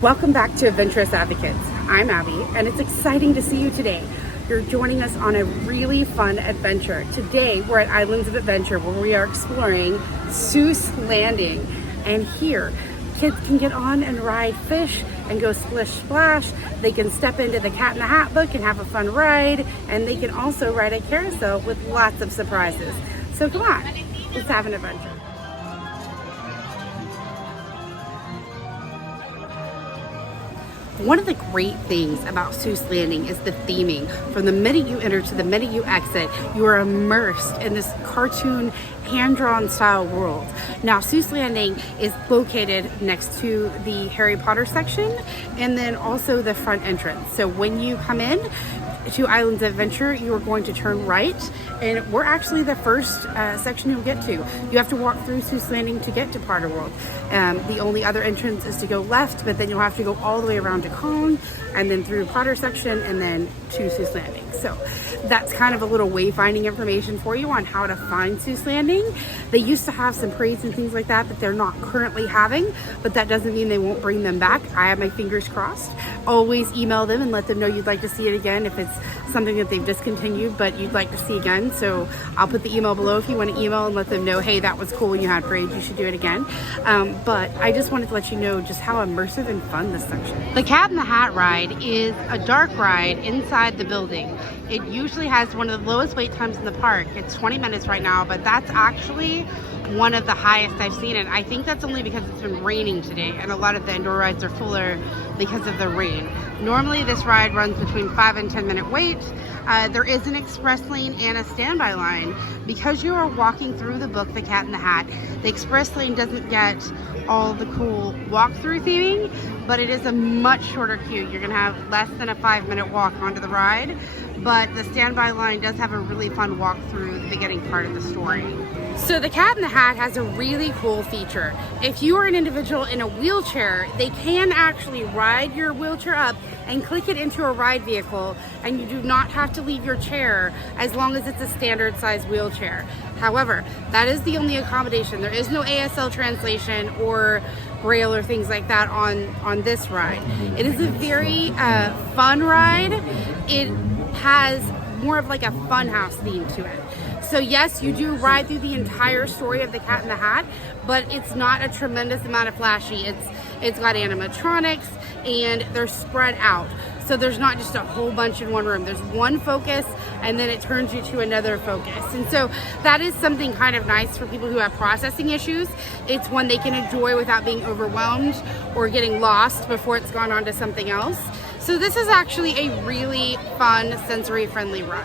Welcome back to Adventurous Advocates. I'm Abby, and it's exciting to see you today. You're joining us on a really fun adventure. Today, we're at Islands of Adventure, where we are exploring Seuss Landing. And here, kids can get on and ride fish and go splish splash. They can step into the Cat in the Hat book and have a fun ride. And they can also ride a carousel with lots of surprises. So come on, let's have an adventure. One of the great things about Seuss Landing is the theming. From the minute you enter to the minute you exit, you are immersed in this cartoon, hand-drawn style world. Now, Seuss Landing is located next to the Harry Potter section and then also the front entrance. So when you come in to Islands of Adventure, you are going to turn right, and we're actually the first section you'll get to. You have to walk through Seuss Landing to get to Potter World. The only other entrance is to go left, but then you'll have to go all the way around to Kong, and then through Potter section, and then to Seuss Landing. So that's kind of a little wayfinding information for you on how to find Seuss Landing. They used to have some parades and things like that they're not currently having, but that doesn't mean they won't bring them back. I have my fingers crossed. Always email them and let them know you'd like to see it again if it's something that they've discontinued but you'd like to see again. So I'll put the email below if you want to email and let them know, hey, that was cool when you had parades, you should do it again. But I just wanted to let you know just how immersive and fun this section is. The Cat in the Hat ride is a dark ride inside the building. It usually has one of the lowest wait times in the park. It's 20 minutes right now, but that's actually one of the highest I've seen it. I think that's only because it's been raining today and a lot of the indoor rides are fuller because of the rain. Normally this ride runs between 5 and 10 minute wait. There is an express lane and a standby line. Because you are walking through the book, The Cat in the Hat, the express lane doesn't get all the cool walkthrough theming, but it is a much shorter queue. You're gonna have less than a 5-minute walk onto the ride, but the standby line does have a really fun walk through the beginning part of the story. So the Cat in the Hat has a really cool feature. If you are an individual in a wheelchair, they can actually ride your wheelchair up and click it into a ride vehicle, and you do not have to leave your chair as long as it's a standard size wheelchair. However, that is the only accommodation. There is no ASL translation or Braille or things like that on this ride. It is a very fun ride. It has more of like a funhouse theme to it. So yes, you do ride through the entire story of the Cat in the Hat, but it's not a tremendous amount of flashy. It's got animatronics and they're spread out. So there's not just a whole bunch in one room. There's one focus and then it turns you to another focus. And so that is something kind of nice for people who have processing issues. It's one they can enjoy without being overwhelmed or getting lost before it's gone on to something else. So this is actually a really fun, sensory-friendly ride.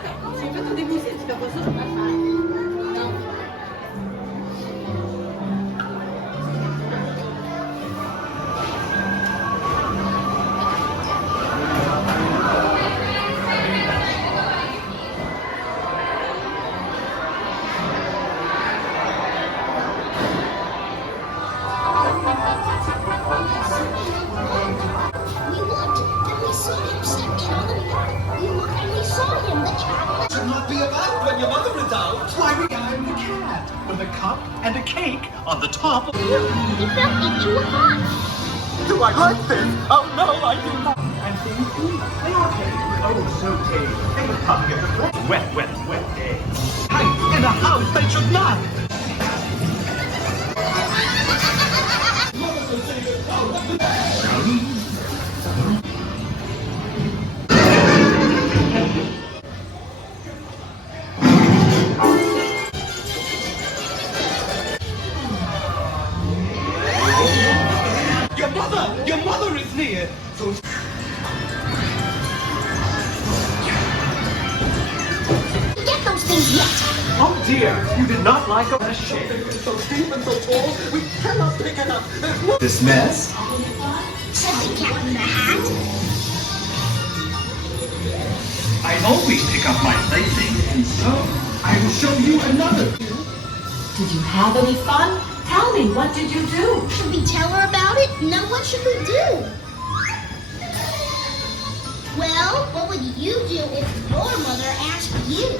And a cake on the top. He fell into a pot. Do I like this? Oh no, I do not. And things they are tame. Oh, so tame. They would come get the wet day. Hide in a house they should not. Your mother is near. So get those things yet. oh dear, you did not like a shame. So steep and so tall, we cannot pick it up. This mess? Said the Cat in the Hat. I always pick up my playthings, and so I will show you another. Did you have any fun? Tell me, what did you do? Should we tell her about it? No, what should we do? Well, what would you do if your mother asked you?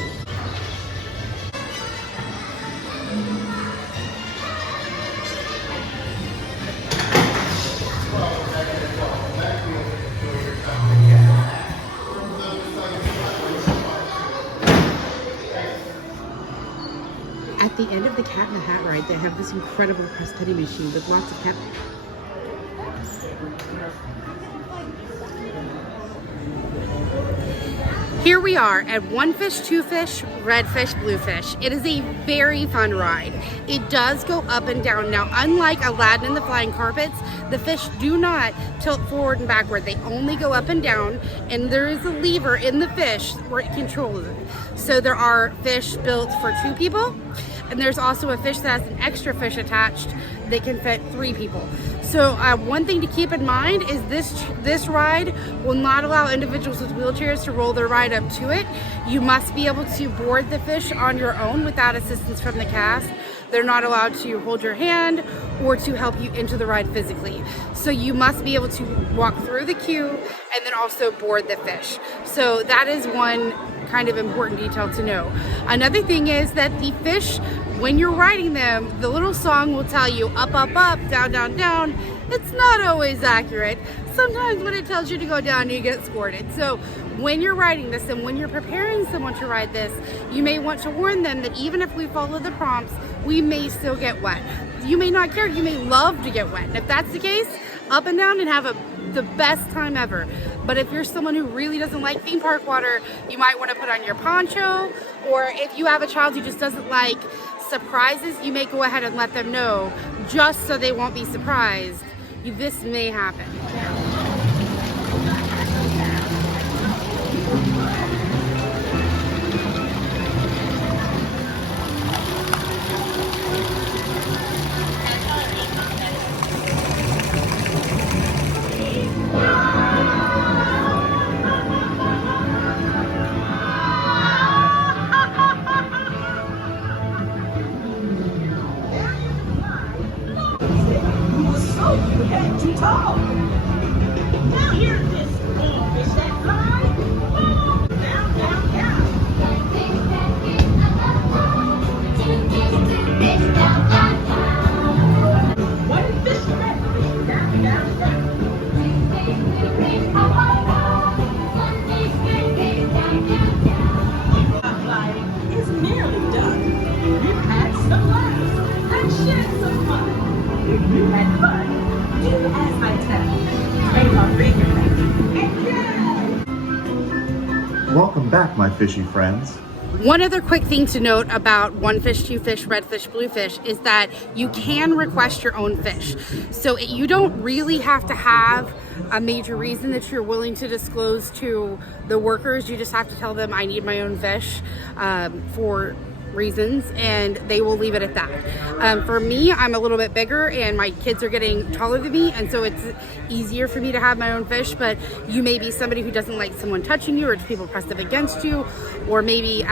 At the end of the Cat in the Hat ride, they have this incredible press petty machine with lots of cat. Here we are at One Fish, Two Fish, Red Fish, Blue Fish. It is a very fun ride. It does go up and down. Now, unlike Aladdin and the Flying Carpets, the fish do not tilt forward and backward. They only go up and down, and there is a lever in the fish where it controls it. So there are fish built for 2 people, and there's also a fish that has an extra fish attached that can fit 3 people. So one thing to keep in mind is this ride will not allow individuals with wheelchairs to roll their ride up to it. You must be able to board the fish on your own without assistance from the cast. They're not allowed to hold your hand or to help you into the ride physically. So you must be able to walk through the queue and then also board the fish. So that is one kind of important detail to know. Another thing is that the fish, when you're riding them, the little song will tell you up, up, up, down, down, down. It's not always accurate. Sometimes when it tells you to go down, you get squirted. So when you're riding this and when you're preparing someone to ride this, you may want to warn them that even if we follow the prompts, we may still get wet. You may not care, you may love to get wet. And if that's the case, up and down and have the best time ever. But if you're someone who really doesn't like theme park water, you might want to put on your poncho, or if you have a child who just doesn't like surprises, you may go ahead and let them know just so they won't be surprised. This may happen. Too tall. Now here's this little fish that fly. Down, down, down. One fish left. Down, down, down. Flying is nearly done. You've had some laughs and shared some fun. If you had fun, do as I tell. Welcome back, my fishy friends. One other quick thing to note about One Fish, Two Fish, Red Fish, Blue Fish is that you can request your own fish. So you don't really have to have a major reason that you're willing to disclose to the workers. You just have to tell them, I need my own fish for reasons, and they will leave it at that. For me, I'm a little bit bigger and my kids are getting taller than me, and so it's easier for me to have my own fish. But you may be somebody who doesn't like someone touching you or people pressed up against you, or maybe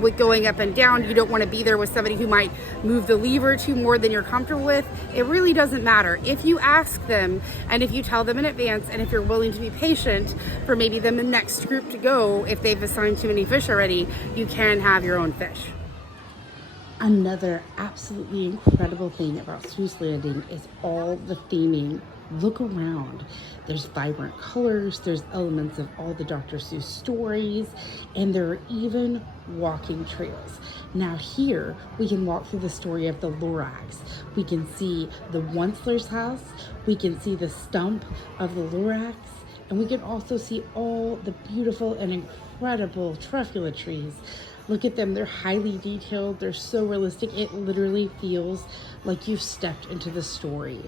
with going up and down, you don't want to be there with somebody who might move the lever to more than you're comfortable with. It really doesn't matter. If you ask them and if you tell them in advance, and if you're willing to be patient for maybe them the next group to go, if they've assigned too many fish already, you can have your own fish. Another absolutely incredible thing about Seuss Landing is all the theming. Look around. There's vibrant colors, there's elements of all the Dr. Seuss stories, and there are even walking trails. Now here, we can walk through the story of the Lorax. We can see the Onceler's house, we can see the stump of the Lorax, and we can also see all the beautiful and incredible truffula trees. Look at them, they're highly detailed, they're so realistic, it literally feels like you've stepped into the story.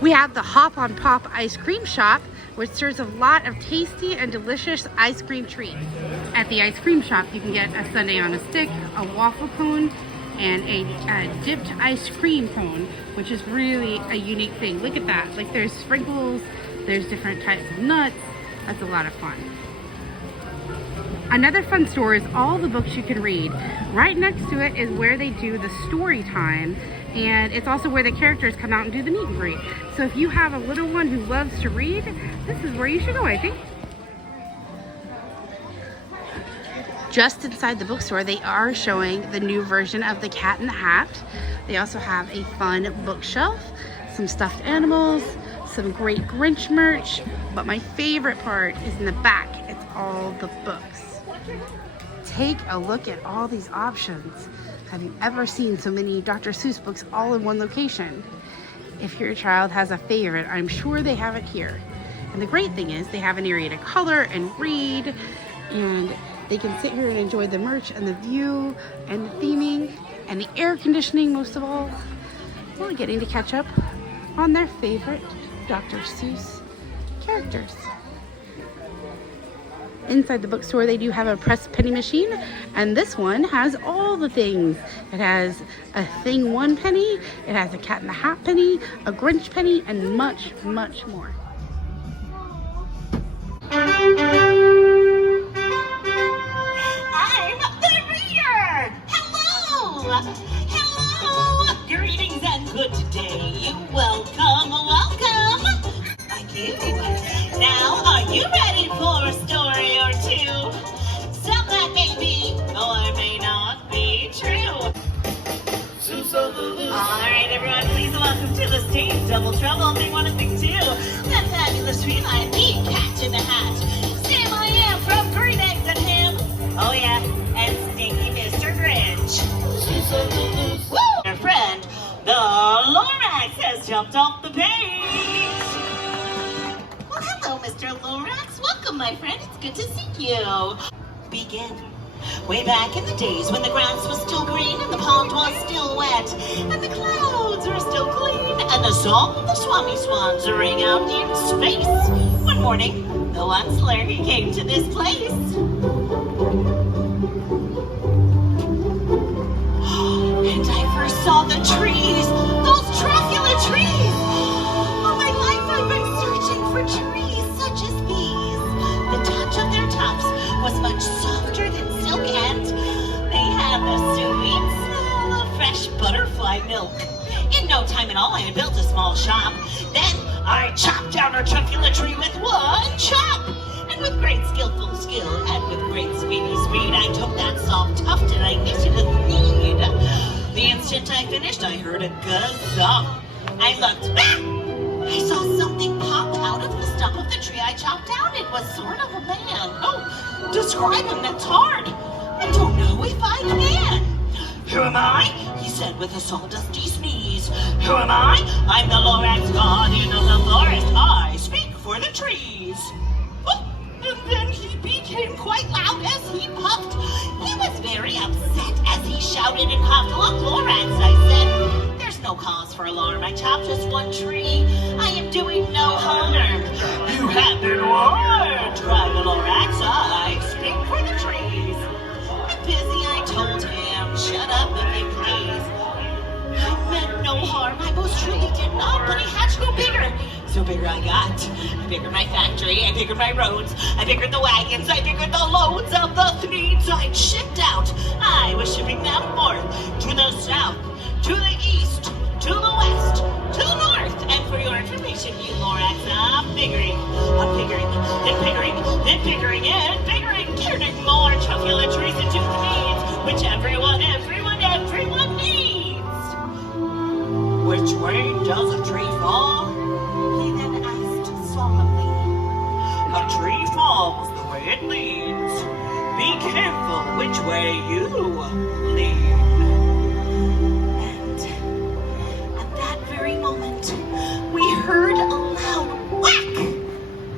We have the Hop on Pop ice cream shop, which serves a lot of tasty and delicious ice cream treats. At the ice cream shop, you can get a sundae on a stick, a waffle cone, and a dipped ice cream cone, which is really a unique thing. Look at that, like there's sprinkles, there's different types of nuts. That's a lot of fun. Another fun store is all the books you can read. Right next to it is where they do the story time, and it's also where the characters come out and do the meet and greet. So if you have a little one who loves to read, this is where you should go, I think. Just inside the bookstore, they are showing the new version of the Cat in the Hat. They also have a fun bookshelf, some stuffed animals, some great Grinch merch, but my favorite part is in the back. It's all the books. take a look at all these options. Have you ever seen so many Dr. Seuss books all in one location? If your child has a favorite, I'm sure they have it here. And the great thing is they have an area to color and read, and they can sit here and enjoy the merch and the view and the theming and the air conditioning most of all, while getting to catch up on their favorite Dr. Seuss characters. Inside the bookstore, they do have a press penny machine, and this one has all the things. It has a Thing 1 penny, it has a Cat in the Hat penny, a Grinch penny, and much, much more. I'm the reader! Hello! Hello! Greetings and good day. Welcome, welcome! Thank you. Now, are you ready for a story or two? Some that may be or may not be true. Alright, everyone, please welcome to the stage Double Trouble, Thing 1 and Thing 2. That fabulous feline, the Cat in the Hat. Sam I am from Green Eggs and Ham. Oh yeah, and Stinky Mr. Grinch. Woo! Your friend, the Lorax has jumped off the page. Well, hello, Mr. Lorax. Welcome, my friend. It's good to see you. Begin. Way back in the days when the grass was still green and the pond was still wet and the clouds were still clean and the song of the Swami Swans rang out in space. One morning, the Onceler, he came to this place. And I first saw the trees, those Dracula trees. All my life I've been searching for trees such as these. The touch of their tops was much softer than silk, and they had the sweet smell of fresh butterfly milk. In no time at all, I had built a small shop. Then I chopped down a Dracula tree with one chop. And with great skillful skill and with great speedy speed, I took that soft tuft and I knitted a thread. The instant I finished, I heard a gazump. I looked back. I saw something pop out of the stump of the tree I chopped down. It was sort of a man. Oh, describe him, that's hard. I don't know if I can. Who am I? He said with a sawdusty sneeze. Who am I? I'm the Lorax guardian of the forest. I speak for the trees. Oh, and then he became quite loud as he puffed. He was very upset as he shouted and coughed. Look, Lorax, I said, there's no cause for alarm. I chopped just one tree. I am doing no harm. You have been warned, cried the Lorax. I speak for the trees. I'm busy, I told him. Shut up if you please. I meant no harm. I most truly did not, but he had to go bigger. So bigger I got. I biggered my factory, I biggered my roads, I biggered the wagons, I biggered the loads of the threads I'd shipped out. I was shipping them north, to the south, to the east, to the west, to the north. And for your information, you Lorax, I'm biggering, then biggering, then biggering, and biggering, turning more Dracula trees into threads, which everyone needs. Which way does a tree fall? He then asked solemnly. A tree falls the way it leans. Be careful which way you lean. And at that very moment, we heard a loud whack.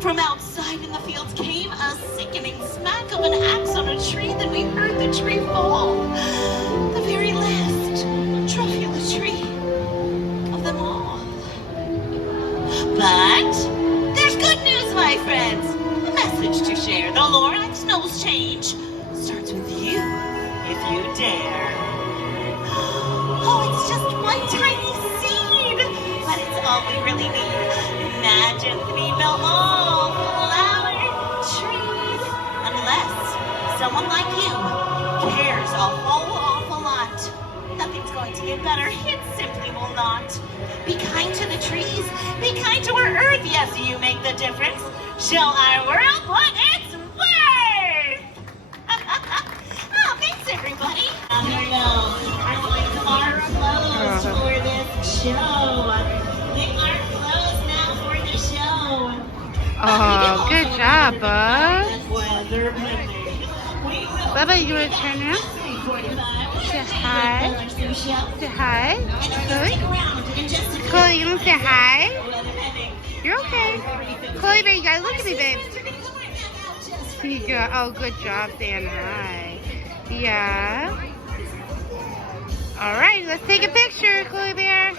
From outside in the fields came a sickening smack of an axe on a tree. Then we heard the tree fall. The very last Dracula tree of them all. But there's good news, my friends. A message to share. The Lorax knows change starts with you, if you dare. Oh, it's just one tiny seed, but it's all we really need. Imagine we know all flower trees, unless someone like you cares a whole awful lot. Nothing's going to get better. It simply will not. Be kind to the trees. Be kind to our earth. Yes, you make the difference. Show our world what it's worth. Oh, thanks, everybody. There you go. Our clothes for this show. They are closed now for the show. Oh, good job, bud. Weather permitting, we will Bubba, you want to turn around? Say hi. Say hi. Chloe? Chloe, you want to say hi? You're okay. Chloe, baby, you gotta look at me, babe. Here you go. Oh, good job saying hi. Yeah. All right, let's take a picture, Chloe Bear.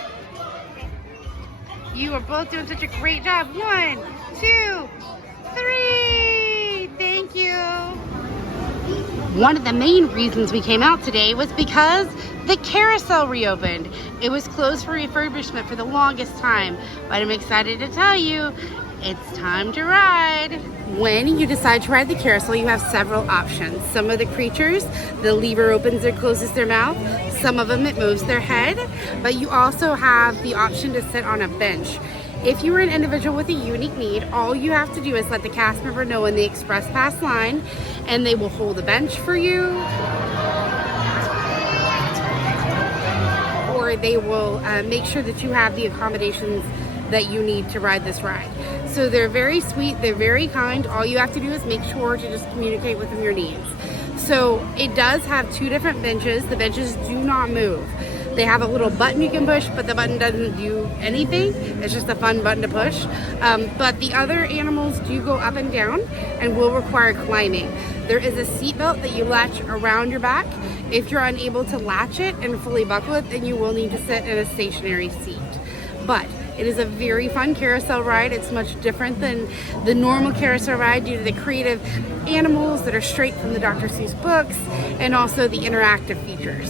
You are both doing such a great job. 1, 2, 3. Thank you. One of the main reasons we came out today was because the Carousel reopened. It was closed for refurbishment for the longest time, but I'm excited to tell you, it's time to ride. When you decide to ride the Carousel, you have several options. Some of the creatures, the lever opens or closes their mouth. Some of them, it moves their head. But you also have the option to sit on a bench. If you are an individual with a unique need, all you have to do is let the cast member know in the express pass line, and they will hold a bench for you. Or they will make sure that you have the accommodations that you need to ride this ride. So they're very sweet, they're very kind. All you have to do is make sure to just communicate with them your needs. So it does have 2 different benches. The benches do not move. They have a little button you can push, but the button doesn't do anything. It's just a fun button to push. But the other animals do go up and down and will require climbing. There is a seat belt that you latch around your back. If you're unable to latch it and fully buckle it, then you will need to sit in a stationary seat. But it is a very fun carousel ride. It's much different than the normal carousel ride due to the creative animals that are straight from the Dr. Seuss books and also the interactive features.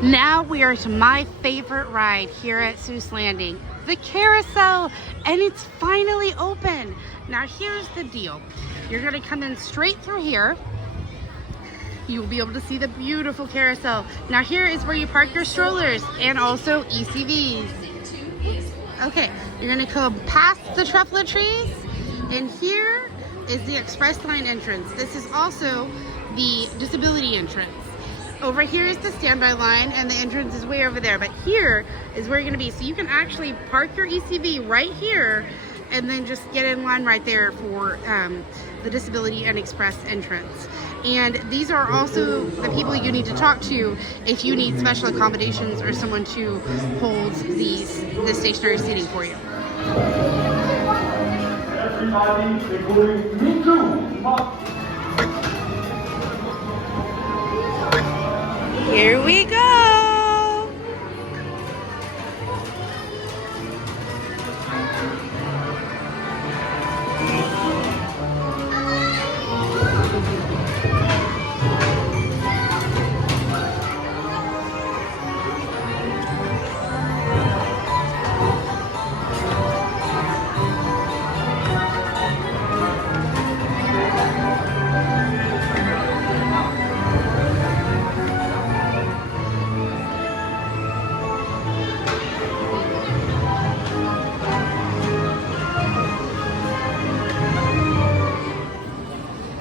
Now we are to my favorite ride here at Seuss Landing, the Carousel, and it's finally open. Now here's the deal. You're gonna come in straight through here. You will be able to see the beautiful carousel. Now here is where you park your strollers and also ECVs. Okay, you're gonna go past the truffle trees, and here is the express line entrance. This is also the disability entrance. Over here is the standby line, and the entrance is way over there, but here is where you're gonna be. So you can actually park your ECV right here and then just get in line right there for the disability and express entrance. And these are also the people you need to talk to if you need special accommodations or someone to hold the stationary seating for you. Everybody, including me too. Here we go.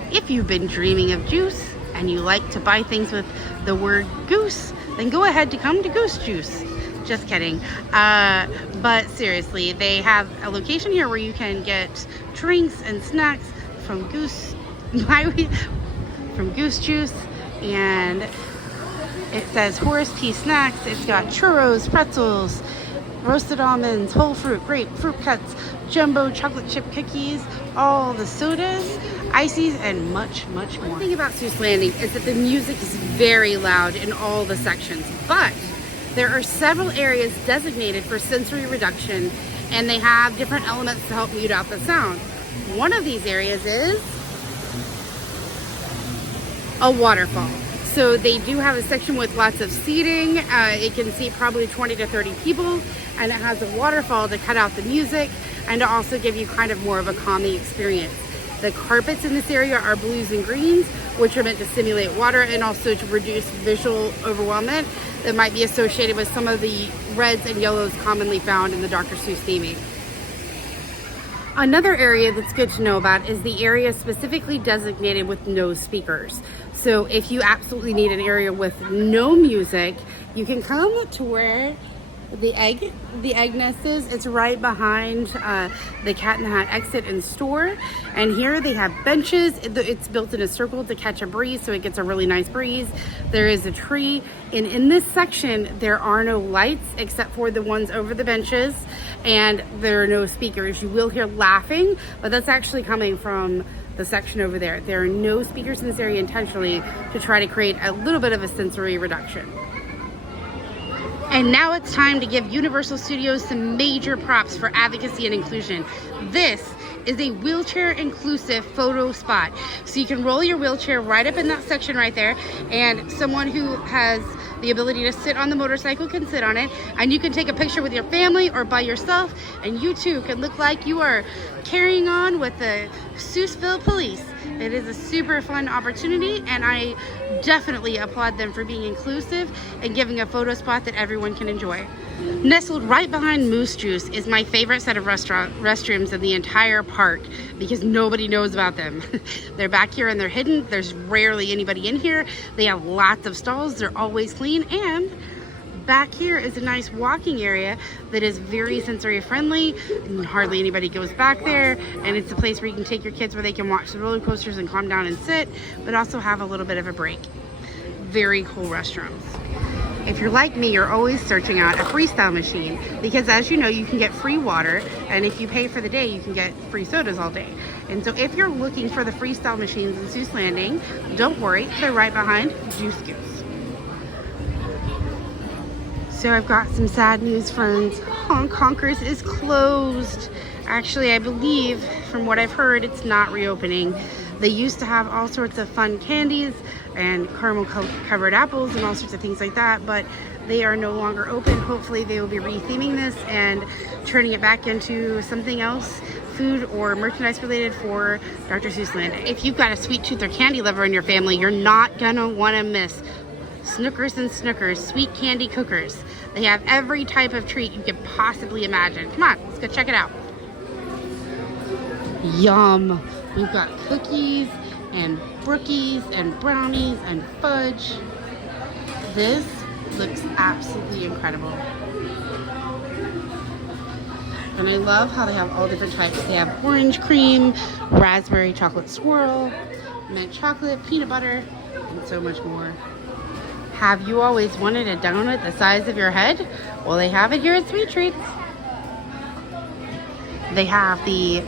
If you've been dreaming of juice and you like to buy things with the word goose, then go ahead to come to Goose Juice. Just kidding. But seriously, they have a location here where you can get drinks and snacks from Goose Juice, and it says Horace P Snacks. It's got churros, pretzels, roasted almonds, whole fruit, grape, fruit cuts, jumbo chocolate chip cookies, all the sodas, ices, and much, much more. One thing about Seuss Landing is that the music is very loud in all the sections, but there are several areas designated for sensory reduction, and they have different elements to help mute out the sound. One of these areas is a waterfall. So they do have a section with lots of seating. It can seat probably 20 to 30 people, and it has a waterfall to cut out the music and to also give you kind of more of a calming experience. The carpets in this area are blues and greens, which are meant to simulate water and also to reduce visual overwhelmment that might be associated with some of the reds and yellows commonly found in the Dr. Seuss theming. Another area that's good to know about is the area specifically designated with no speakers. So if you absolutely need an area with no music, you can come to where the egg nest is. It's right behind the Cat in the Hat exit and store. And here they have benches. It's built in a circle to catch a breeze, so it gets a really nice breeze. There is a tree, and in this section there are no lights except for the ones over the benches, and there are no speakers. You will hear laughing, but that's actually coming from the section over there. There are no speakers in this area intentionally to try to create a little bit of a sensory reduction. And now it's time to give Universal Studios some major props for advocacy and inclusion. This is a wheelchair inclusive photo spot. So you can roll your wheelchair right up in that section right there, and someone who has the ability to sit on the motorcycle can sit on it, and you can take a picture with your family or by yourself, and you too can look like you are carrying on with the Seussville police. It is a super fun opportunity, and I definitely applaud them for being inclusive and giving a photo spot that everyone can enjoy. Nestled right behind Moose Juice is my favorite set of restrooms in the entire park because nobody knows about them. They're back here and they're hidden. There's rarely anybody in here. They have lots of stalls. They're always clean, and back here is a nice walking area that is very sensory friendly, and hardly anybody goes back there, and it's a place where you can take your kids where they can watch the roller coasters and calm down and sit, but also have a little bit of a break. Very cool restrooms. If you're like me, you're always searching out a Freestyle machine because, as you know, you can get free water, and if you pay for the day, you can get free sodas all day. And so if you're looking for the Freestyle machines in Seuss Landing, don't worry, they're right behind Juice Goose. So I've got some sad news, friends. Honkers is closed. Actually, I believe, from what I've heard, it's not reopening. They used to have all sorts of fun candies and caramel covered apples and all sorts of things like that, but they are no longer open. Hopefully they will be retheming this and turning it back into something else, food or merchandise related, for Dr. Seuss Landing. If you've got a sweet tooth or candy lover in your family, you're not gonna wanna miss Snookers and Snookers sweet candy cookers. They have every type of treat you could possibly imagine. Come on, let's go check it out. Yum. We've got cookies and brookies and brownies and fudge. This looks absolutely incredible. And I love how they have all different types. They have orange cream, raspberry chocolate swirl, mint chocolate, peanut butter, and so much more. Have you always wanted a donut the size of your head? Well, they have it here at Sweet Treats. They have the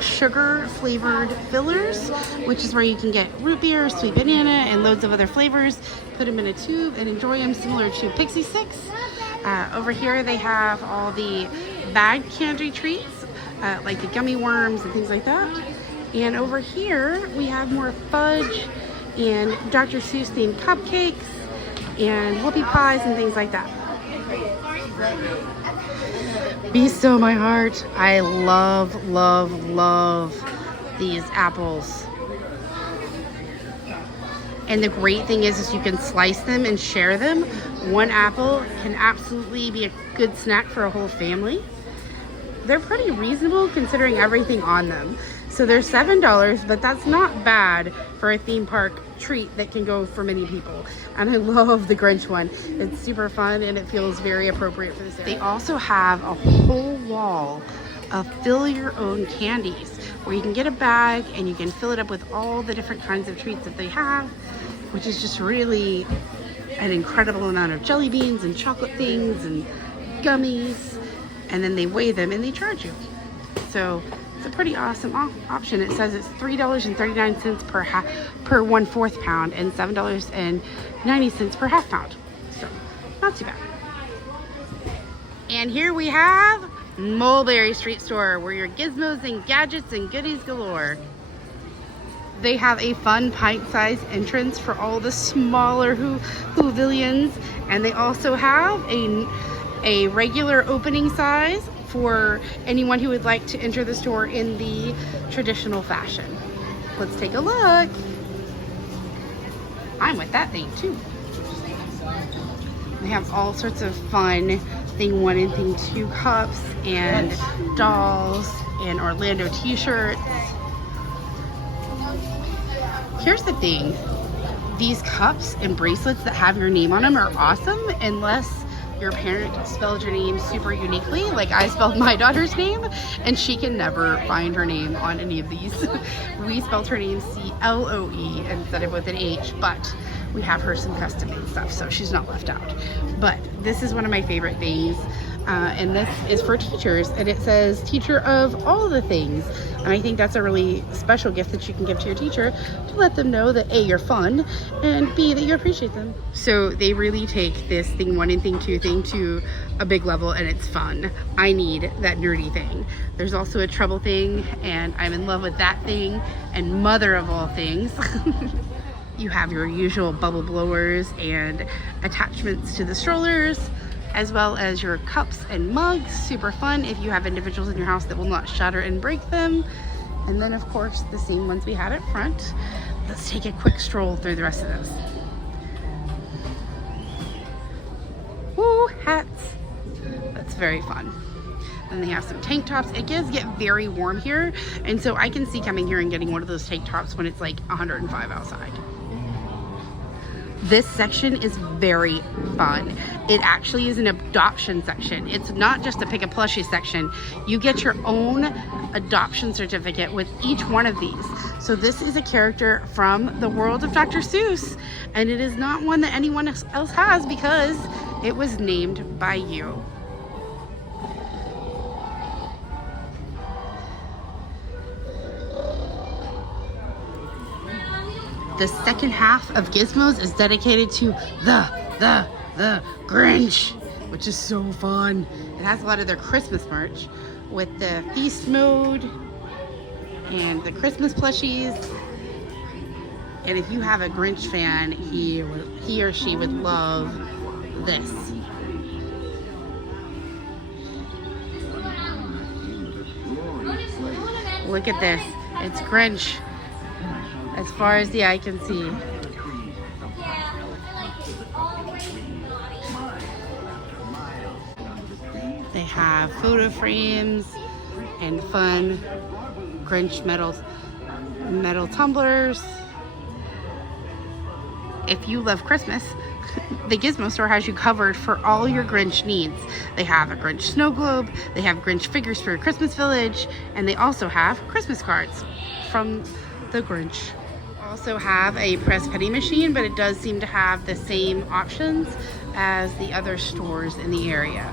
sugar flavored fillers, which is where you can get root beer, sweet banana, and loads of other flavors. Put them in a tube and enjoy them, similar to Pixie Sticks. Over here they have all the bagged candy treats, like the gummy worms and things like that. And over here we have more fudge and Dr. Seuss themed cupcakes and whoopie pies and things like that. Be still, my heart. I love, love, love these apples. And the great thing is you can slice them and share them. One apple can absolutely be a good snack for a whole family. They're pretty reasonable considering everything on them. So they're $7, but that's not bad for a theme park treat that can go for many people. And I love the Grinch one. It's super fun and it feels very appropriate for this area. They also have a whole wall of fill your own candies where you can get a bag and you can fill it up with all the different kinds of treats that they have, which is just really an incredible amount of jelly beans and chocolate things and gummies. And then they weigh them and they charge you. So it's a pretty awesome option. It says it's $3.39 per 1/4 pound and $7.90 per half pound. So not too bad. And here we have Mulberry Street Store, where your gizmos and gadgets and goodies galore. They have a fun pint-sized entrance for all the smaller Whovilians, and they also have a regular opening size for anyone who would like to enter the store in the traditional fashion. Let's take a look. I'm with that thing too. They have all sorts of fun thing 1 and thing 2 cups and dolls and Orlando t-shirts. Here's the thing. These cups and bracelets that have your name on them are awesome unless your parent spelled your name super uniquely, like I spelled my daughter's name, and she can never find her name on any of these. We spelled her name C-L-O-E instead of with an H, but we have her some custom made stuff, so she's not left out. But this is one of my favorite things, and this is for teachers, and it says teacher of all the things. And I think that's a really special gift that you can give to your teacher to let them know that A, you're fun, and B, that you appreciate them. So they really take this thing one and thing two thing to a big level, and it's fun. I need that nerdy thing. There's also a trouble thing, and I'm in love with that thing, and mother of all things. You have your usual bubble blowers and attachments to the strollers, as well as your cups and mugs. Super fun if you have individuals in your house that will not shatter and break them. And then of course the same ones we had up front. Let's take a quick stroll through the rest of this. Woo, hats. That's very fun. Then they have some tank tops. It does get very warm here, and so I can see coming here and getting one of those tank tops when it's like 105 outside. This section is very fun. It actually is an adoption section. It's not just a pick a plushie section. You get your own adoption certificate with each one of these. So this is a character from the world of Dr. Seuss, and it is not one that anyone else has because it was named by you. The second half of Gizmos is dedicated to the Grinch, which is so fun. It has a lot of their Christmas merch with the feast mode and the Christmas plushies. And if you have a Grinch fan, he or she would love this. Look at this. It's Grinch as far as the eye can see. They have photo frames and fun Grinch metal tumblers. If you love Christmas, the Gizmo Store has you covered for all your Grinch needs. They have a Grinch snow globe, they have Grinch figures for your Christmas village, and they also have Christmas cards from the Grinch. Also have a press penny machine, but it does seem to have the same options as the other stores in the area.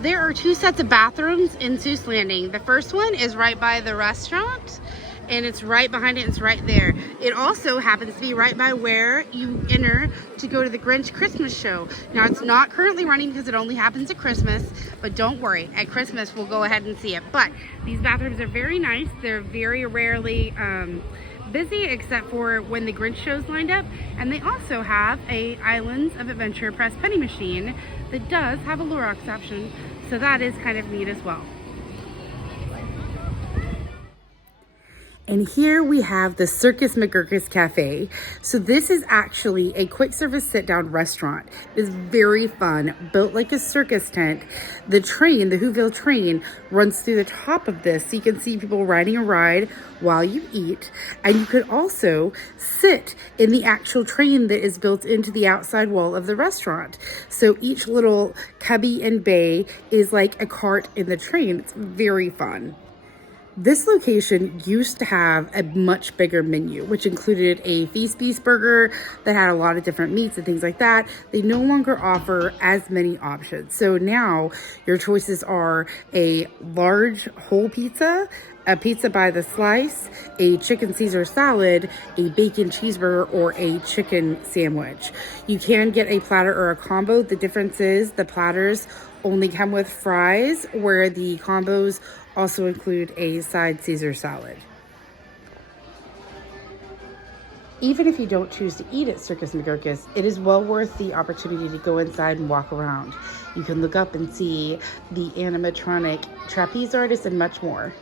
There are two sets of bathrooms in Seuss Landing. The first one is right by the restaurant, and it's right behind it. It's right there. It also happens to be right by where you enter to go to the Grinch Christmas show. Now, it's not currently running because it only happens at Christmas, but don't worry, at Christmas we'll go ahead and see it. But these bathrooms are very nice. They're very rarely busy except for when the Grinch show's lined up, and they also have a Islands of Adventure press penny machine that does have a Lorax option, so that is kind of neat as well. And here we have the Circus Magurkus Cafe. So this is actually a quick service sit-down restaurant. It's very fun, built like a circus tent. The train, the Whoville train, runs through the top of this, so you can see people riding a ride while you eat. And you could also sit in the actual train that is built into the outside wall of the restaurant. So each little cubby and bay is like a cart in the train. It's very fun. This location used to have a much bigger menu, which included a Feast Beast burger that had a lot of different meats and things like that. They no longer offer as many options. So now your choices are a large whole pizza, a pizza by the slice, a chicken Caesar salad, a bacon cheeseburger, or a chicken sandwich. You can get a platter or a combo. The difference is the platters only come with fries, where the combos also include a side Caesar salad. Even if you don't choose to eat at Circus Magurkus, it is well worth the opportunity to go inside and walk around. You can look up and see the animatronic trapeze artist and much more.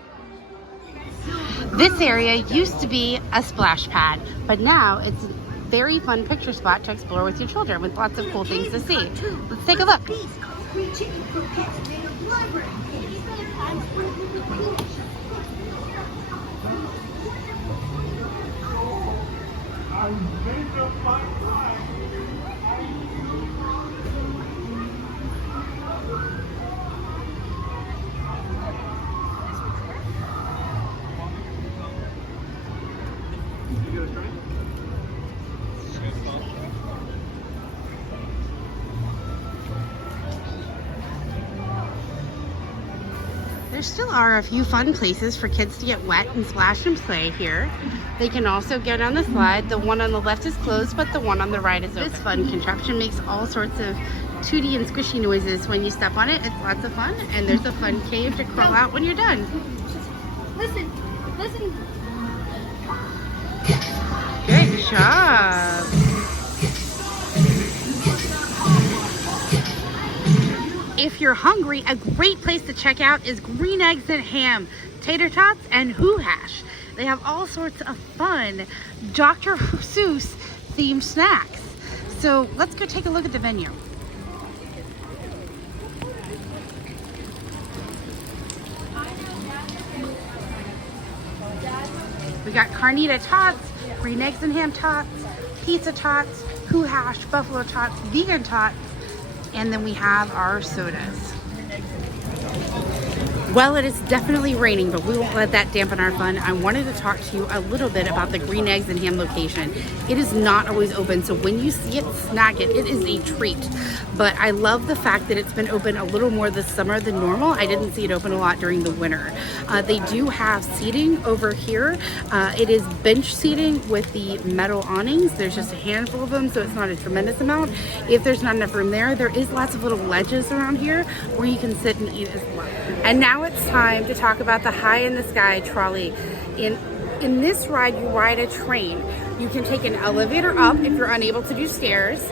This area used to be a splash pad, but now it's a very fun picture spot to explore with your children with lots of cool things to see. Let's take a look. There still are a few fun places for kids to get wet and splash and play here. They can also go down the slide. The one on the left is closed, but the one on the right is open. This fun contraption makes all sorts of tooty and squishy noises when you step on it. It's lots of fun, and there's a fun cave to crawl out when you're done. Listen. Good job. If you're hungry, a great place to check out is Green Eggs and Ham, Tater Tots, and Who Hash. They have all sorts of fun Dr. Seuss themed snacks. So let's go take a look at the menu. We got Carnita Tots, Green Eggs and Ham Tots, Pizza Tots, Who Hash, Buffalo Tots, Vegan Tots, and then we have our sodas. Well, it is definitely raining, but we won't let that dampen our fun. I wanted to talk to you a little bit about the Green Eggs and Ham location. It is not always open, so when you see it, snag it. It is a treat. But I love the fact that it's been open a little more this summer than normal. I didn't see it open a lot during the winter. They do have seating over here. It is bench seating with the metal awnings. There's just a handful of them, so it's not a tremendous amount. If there's not enough room there is lots of little ledges around here where you can sit and eat as well. And now it's time to talk about the High in the Sky trolley. In this ride, you ride a train. You can take an elevator up if you're unable to do stairs.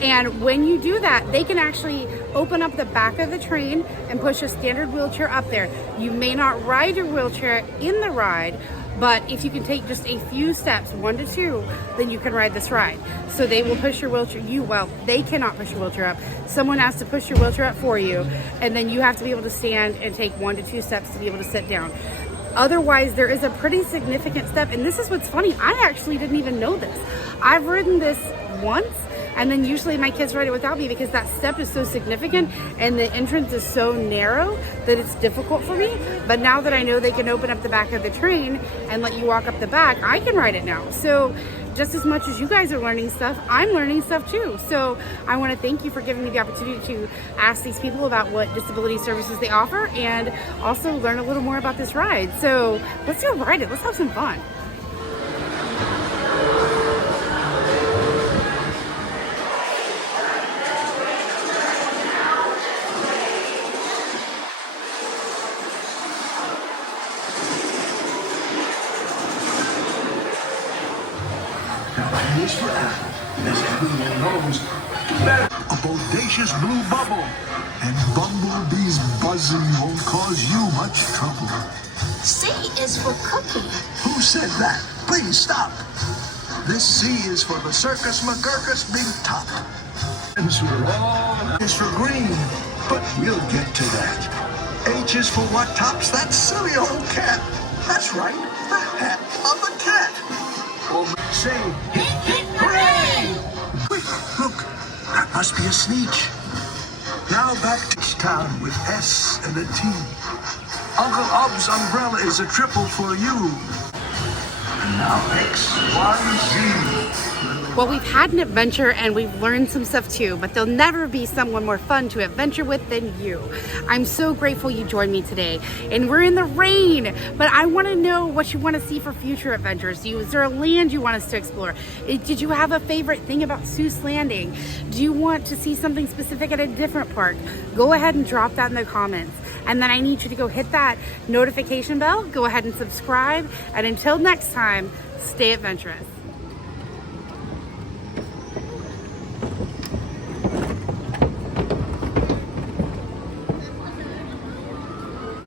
And when you do that, they can actually open up the back of the train and push a standard wheelchair up there. You may not ride your wheelchair in the ride, but if you can take just a few steps, 1 to 2, then you can ride this ride. So they will push your wheelchair. They cannot push your wheelchair up. Someone has to push your wheelchair up for you, and then you have to be able to stand and take 1 to 2 steps to be able to sit down. Otherwise, there is a pretty significant step, and this is what's funny. I actually didn't even know this. I've ridden this once, and then usually my kids ride it without me because that step is so significant and the entrance is so narrow that it's difficult for me. But now that I know they can open up the back of the train and let you walk up the back, I can ride it now. So just as much as you guys are learning stuff, I'm learning stuff too. So I want to thank you for giving me the opportunity to ask these people about what disability services they offer and also learn a little more about this ride. So let's go ride it. Let's have some fun. Is for Apple, as everyone knows, a bodacious blue bubble, and bumblebees buzzing won't cause you much trouble. C is for cookie. Who said that? Please stop. This C is for the Circus Magurkus Big Top. And so long is for green, but we'll get to that. H is for what tops that silly old cat. That's right, the hat of the cat. Or say, hit, hooray! Quick, look, that must be a sneetch. Now back to town with S and a T. Uncle Ob's umbrella is a triple for you. And now X, Y, Z. Well, we've had an adventure and we've learned some stuff too, but there'll never be someone more fun to adventure with than you. I'm so grateful you joined me today. And we're in the rain, but I want to know what you want to see for future adventures. Is there a land you want us to explore? Did you have a favorite thing about Seuss Landing? Do you want to see something specific at a different park? Go ahead and drop that in the comments. And then I need you to go hit that notification bell, go ahead and subscribe. And until next time, stay adventurous.